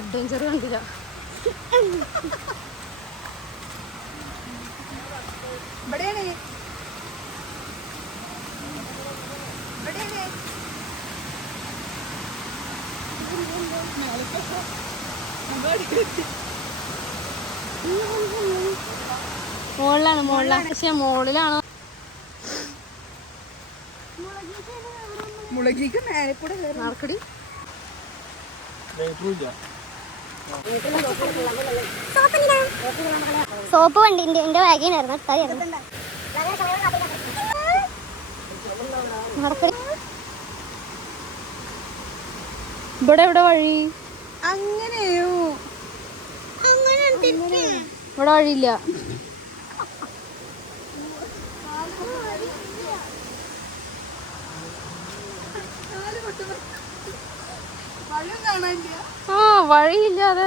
Adventure കണ്ടില്ല. മുകളിലാണ് പക്ഷെ മുകളിലാണ്. നടക്കടി. സോപ്പ് വണ്ടി എന്റെ ബാഗിനായിരുന്നു. ഇവിടെ എവിടെ വഴി? അങ്ങനെയോ? ഇവിടെ വഴിയില്ല. ആ വഴിയില്ലാതെ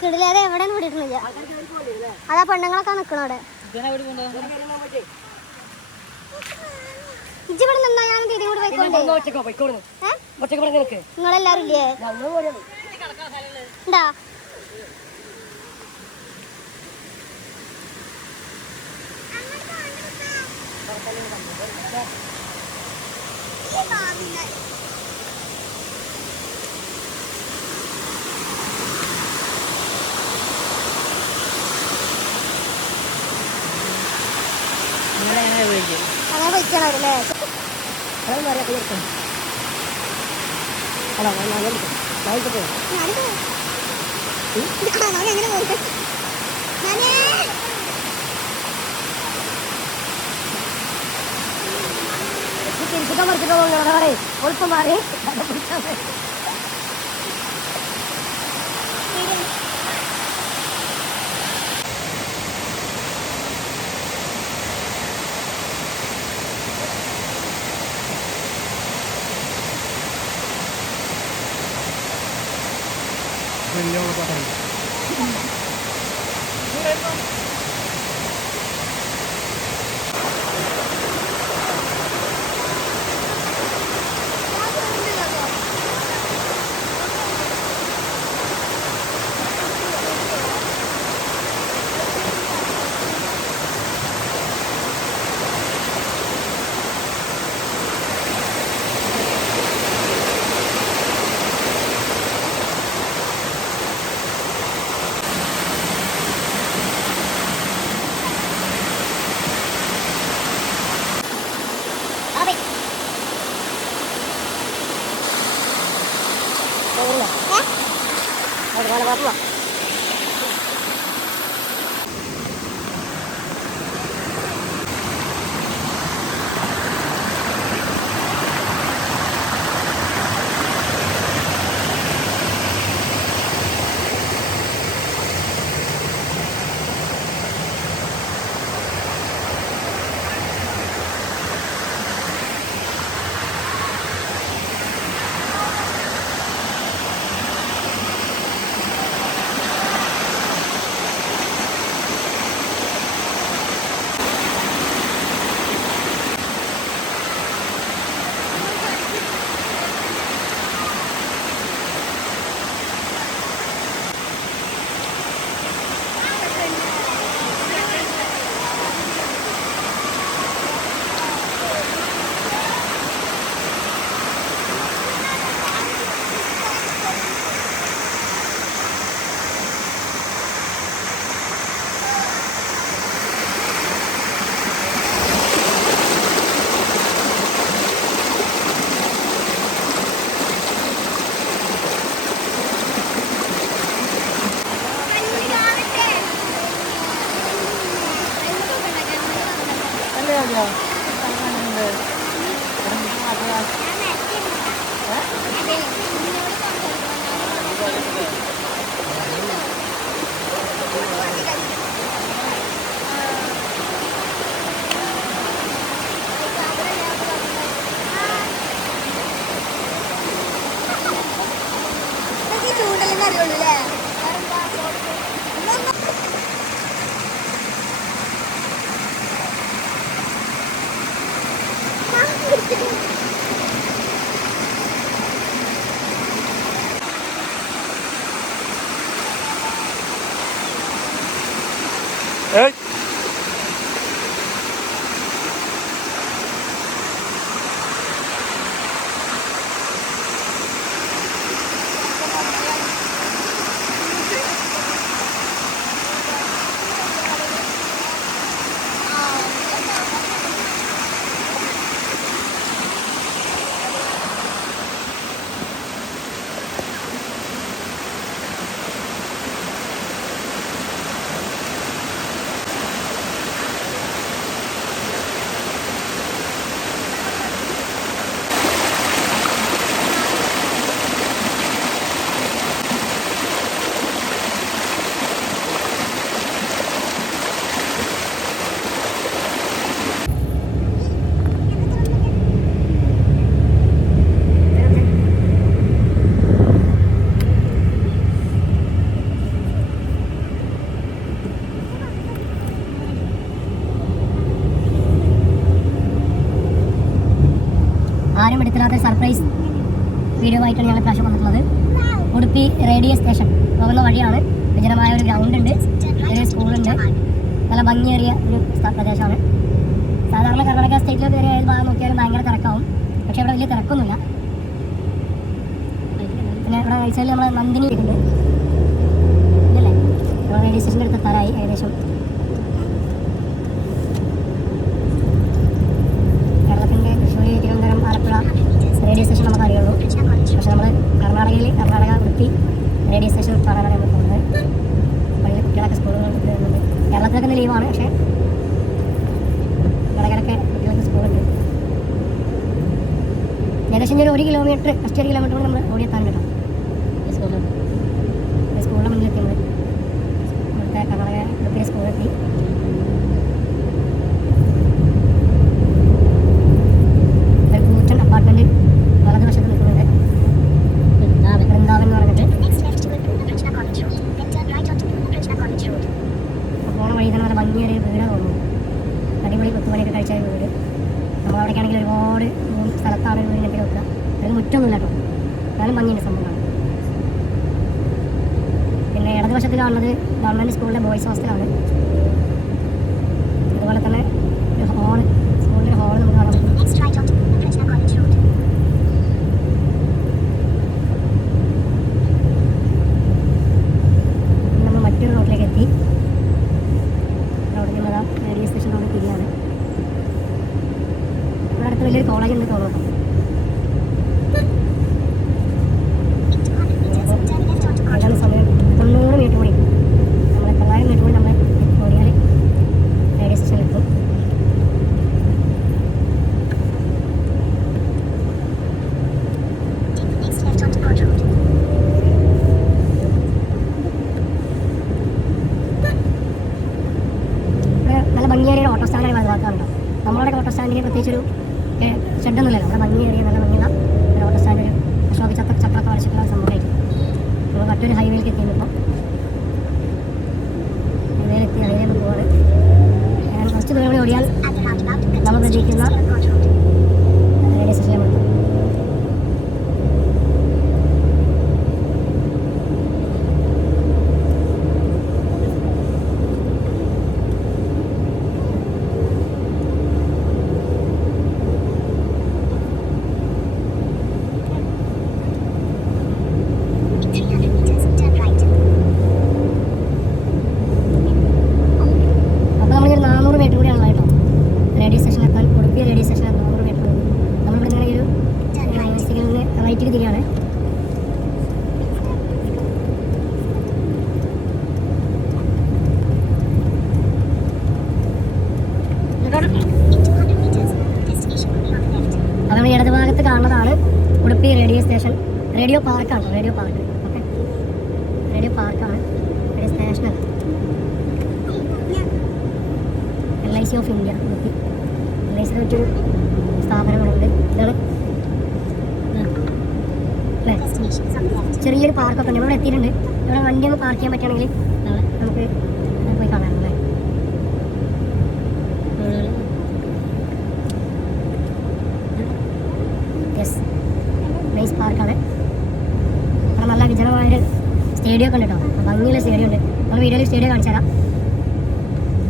കിടില്ലാതെ എവിടെ വിട്ടിട്ടില്ല. അതാ പെണ്ണുങ്ങളൊക്കെ നിക്കണവിടെ. ഇജിവിടെ നിന്നാ ഞാനും തീരെ കൂടി പോയിക്കോണ്ടേ. നിങ്ങളെല്ലാരും ഇല്ലേ? എന്താ അങ്ങനെ വയ്ക്കണവരല്ലേ? തിരിച്ചിട്ട് മറിച്ചിട്ടോ ഒളിപ്പം മാറി ഏയ് ആരും എടുത്തില്ലാത്ത സർപ്രൈസ് വീഡിയോ ആയിട്ടാണ് ഞങ്ങൾ പ്രാവശ്യം വന്നിട്ടുള്ളത്. ഉടുപ്പി റേഡിയോ സ്റ്റേഷൻ പോകുന്ന വഴിയാണ്. വിജനമായ ഒരു ഗ്രൗണ്ട് ഉണ്ട്, ഒരു സ്കൂളുണ്ട്, നല്ല ഭംഗിയേറിയ ഒരു പ്രദേശമാണ്. സാധാരണ കർണാടക സ്റ്റേറ്റിൽ കയറി ഏത് ഭാഗം നോക്കിയാലും ഭയങ്കര തിരക്കാവും, പക്ഷേ ഇവിടെ വലിയ തിരക്കൊന്നുമില്ല. പിന്നെ ഇവിടെ കഴിച്ചാൽ നമ്മൾ നന്ദിനി ഉണ്ട് ഇല്ലേ, നമ്മൾ റേഡിയോ സ്റ്റേഷൻ്റെ അടുത്ത് എത്താറായി ഏകദേശം. കേരളത്തിൻ്റെ തൃശ്ശൂർ, തിരുവനന്തപുരം, ആലപ്പുഴ റേഡിയോ സ്റ്റേഷൻ നമുക്ക് അറിയുള്ളൂ. പക്ഷെ നമ്മൾ കർണാടക ഉടുപ്പി റേഡിയോ സ്റ്റേഷൻ കാണാനാണ് നമ്മൾ പോകുന്നത്. പള്ളിയിലെ കുട്ടികളൊക്കെ സ്കൂളുകളിൽ വരുന്നുണ്ട്. കേരളത്തിലൊക്കെ ഇന്ന് ലീവാണ്, പക്ഷേ കടകളൊക്കെ കുട്ടികൾക്ക് സ്കൂളുണ്ട്. ഏകദേശം ഒരു 1 കിലോമീറ്റർ, ഫസ്റ്റ് 1 കിലോമീറ്റർ കൂടി നമ്മൾ ഓടിയെത്താൻ കേട്ടോ. സ്കൂളിൻ്റെ മുന്നിലെത്തി നമ്മൾ ഇവിടുത്തെ കർണാടക ഉടുപ്പിലെ സ്കൂളിലെത്തി. അപ്പാർട്ട്മെന്റ് വലതുവശത്ത് നിൽക്കുന്നുണ്ട്, വൃന്ദാവൻ എന്ന് പറഞ്ഞിട്ട്. പോണ വഴി തന്നെ നല്ല ഭംഗിയേറിയ വീടാണ് തോന്നുന്നു. അടിപൊളി 10 മണിയൊക്കെ കഴിച്ച വീട്. നമ്മളവിടേക്കാണെങ്കിൽ ഒരുപാട് സ്ഥലത്താണ് ഒരു വീടിനൊക്കെ വെക്കുക. അതിന് മുറ്റൊന്നുമില്ല കേട്ടോ, എന്നാലും ഭംഗിയുണ്ട് സംഭവമാണ്. പിന്നെ ഇടതുവശത്ത് കാണുന്നത് ഗവൺമെൻറ് സ്കൂളിലെ ബോയ്സ് ഹോസ്റ്റലാണ്. അതുപോലെ തന്നെ ഒരു ഹാള്, സ്കൂളിൻ്റെ ഹാള് നമുക്ക് കാണാൻ പറ്റും. നമ്മൾ മറ്റൊരു റോഡിലേക്ക് എത്തി. റോഡിൽ നിന്ന് റേഡിയോ സ്റ്റേഷൻ റോഡ് തിരിയാണ്. ഇവിടെ അടുത്ത് വലിയൊരു കോളേജ് ഉണ്ട് തോന്നുന്നു. ഏതാണ്ട് സമയം 90 മിനിറ്റ് കൂടി, നമ്മൾ 900 മിനിറ്റ് കൂടി നമ്മൾ ഓടിയാൽ റേഡിയോ സ്റ്റേഷനിലെത്തും. നല്ല ഭംഗിയേറിയ ഓട്ടോ സ്റ്റാൻഡാണ് വലുതാക്കാറുണ്ടോ. നമ്മളുടെ ഓട്ടോ സ്റ്റാൻഡിന് പ്രത്യേകിച്ചൊരു ഷെഡൊന്നുമില്ലല്ലോ. നല്ല ഭംഗിയേറിയ നല്ല ഭംഗിയുള്ള ഒരു ഓട്ടോ സ്റ്റാൻഡ്, ഒരു അശോക ചക്രമൊക്കെ വരച്ചിട്ടുള്ള സംഭവമായിട്ട് നമ്മൾ മറ്റൊരു ഹൈവേയിലേക്ക് എത്തിയപ്പോൾ ഹൈവേയിലെത്തി. ഹൈവേയിൽ പോവാണ്. കുറച്ച് ദൂരം കൂടി ഓടിയാൽ നമ്മൾ പ്രതീക്ഷിക്കുന്ന റേഡിയോ സ്റ്റേഷനിൽ എത്തും. റേഡിയോ സ്റ്റേഷനിൽ എത്താൻ, ഉടുപ്പി റേഡിയോ സ്റ്റേഷനിൽ 400 മീറ്റർ. നമ്മളിവിടെ ഇങ്ങനെ ഒരു സിഗ്നലിന് റൈറ്റിൽ തിരിയാണ്. അപ്പോൾ നമ്മൾ ഇടതുഭാഗത്ത് കാണുന്നതാണ് ഉടുപ്പി റേഡിയോ സ്റ്റേഷൻ. റേഡിയോ പാർക്കാണ്, റേഡിയോ പാർക്ക്. ഓക്കെ, റേഡിയോ പാർക്കാണ്, റേഡിയോ സ്റ്റേഷനല്ല. LIC of India Udupi. LICയുടെ മറ്റൊരു സ്ഥാപനങ്ങളുണ്ട്. ഇതാണ് അല്ലേ, ചെറിയൊരു പാർക്കൊക്കെ ഉണ്ട്. ഇവിടെ എത്തിയിട്ടുണ്ട്. ഇവിടെ വണ്ടി ഒന്ന് പാർക്ക് ചെയ്യാൻ പറ്റുകയാണെങ്കിൽ നമുക്ക് പോയി കാണാനല്ലേ. സ്റ്റേഡിയം ഒക്കെ ഉണ്ട് കേട്ടോ. ഭംഗിയുള്ള സ്റ്റേഡിയം ഉണ്ട്. നമ്മൾ വീഡിയോയിൽ സ്റ്റേഡിയം കാണിച്ചു തരാം.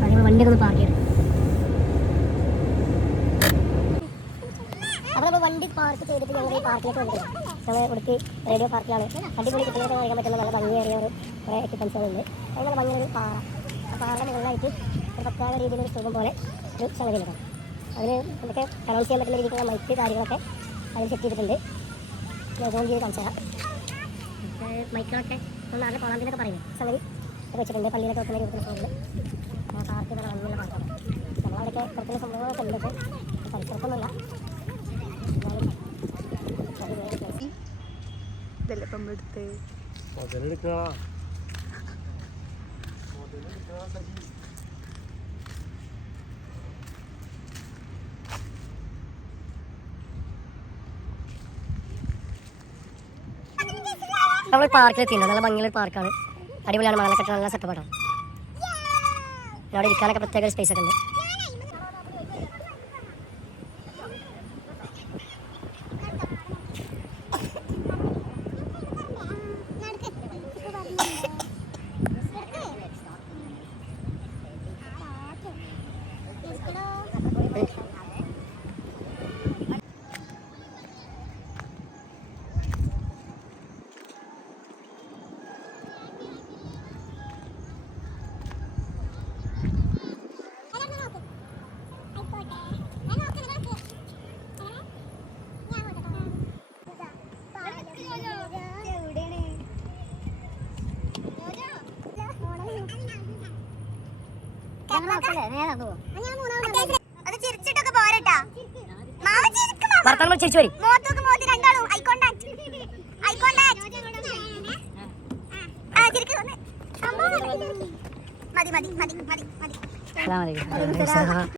അത് വണ്ടിയൊക്കെ ഒന്ന് പാർക്ക് ചെയ്തു. അപ്പോൾ നമ്മൾ വണ്ടി പാർക്ക് ചെയ്തിട്ട് ഞങ്ങൾ ഈ പാർക്കിലേക്ക് വന്നിട്ടുണ്ട്. ഞങ്ങൾ ഉടുപ്പി റേഡിയോ പാർക്കിലാണ്. അടിപൊളി കുട്ടികൾക്ക് കഴിക്കാൻ പറ്റുന്ന നല്ല ഭംഗിയേറിയ ഒരു കുറേ എക്യുപ്മെൻസുകളുണ്ട്. അതുപോലെ ഭംഗിയൊരു പാറ. ആ പാറയുടെ മുകളിലായിട്ട് ഒരു പ്രത്യേക രീതിയിലൊരു സുഖം പോലെ ഒരു സംഗതി ഉണ്ട്. അതിന് എന്തൊക്കെ അനൗൺസ് ചെയ്യാൻ പറ്റുന്ന രീതിയിലുള്ള മൈക്ക് കാര്യങ്ങളൊക്കെ അതിൽ സെറ്റ് ചെയ്തിട്ടുണ്ട്. സോൺ ചെയ്ത് കാണിച്ചു തരാം. മൈക്കുകളൊക്കെ നമ്മൾ നാട്ടിൽ കോളാമ്പിന്നൊക്കെ പറയുന്നത് സംഗതി വെച്ചിട്ടുണ്ട്. പള്ളിയിലൊക്കെ വെക്കുന്ന രൂപത്തിൽ ഫോണിൽ പാർക്ക് നല്ല ഭംഗിയുള്ള പാർക്കാണ്. നമ്മളവിടെയൊക്കെ പുറത്തുള്ള സംഭവങ്ങളൊക്കെ ഉണ്ട്. പരിസരത്തൊന്നുമില്ല. ഇതല്ലേ ഇപ്പം എടുത്ത് നമ്മൾ പാർക്കിലെത്തിയിട്ടുണ്ട്. നല്ല ഭംഗിയുള്ളൊരു പാർക്കാണ്. അടിപൊളിയാണ്. മണലൊക്കെ നല്ല സെറ്റപ്പാണ്. അവിടെ ഇരിക്കാനൊക്കെ പ്രത്യേക സ്പേസ് ഒക്കെ ഉണ്ട്. വർത്തമാനം ചിരിച്ചു വരും. മതി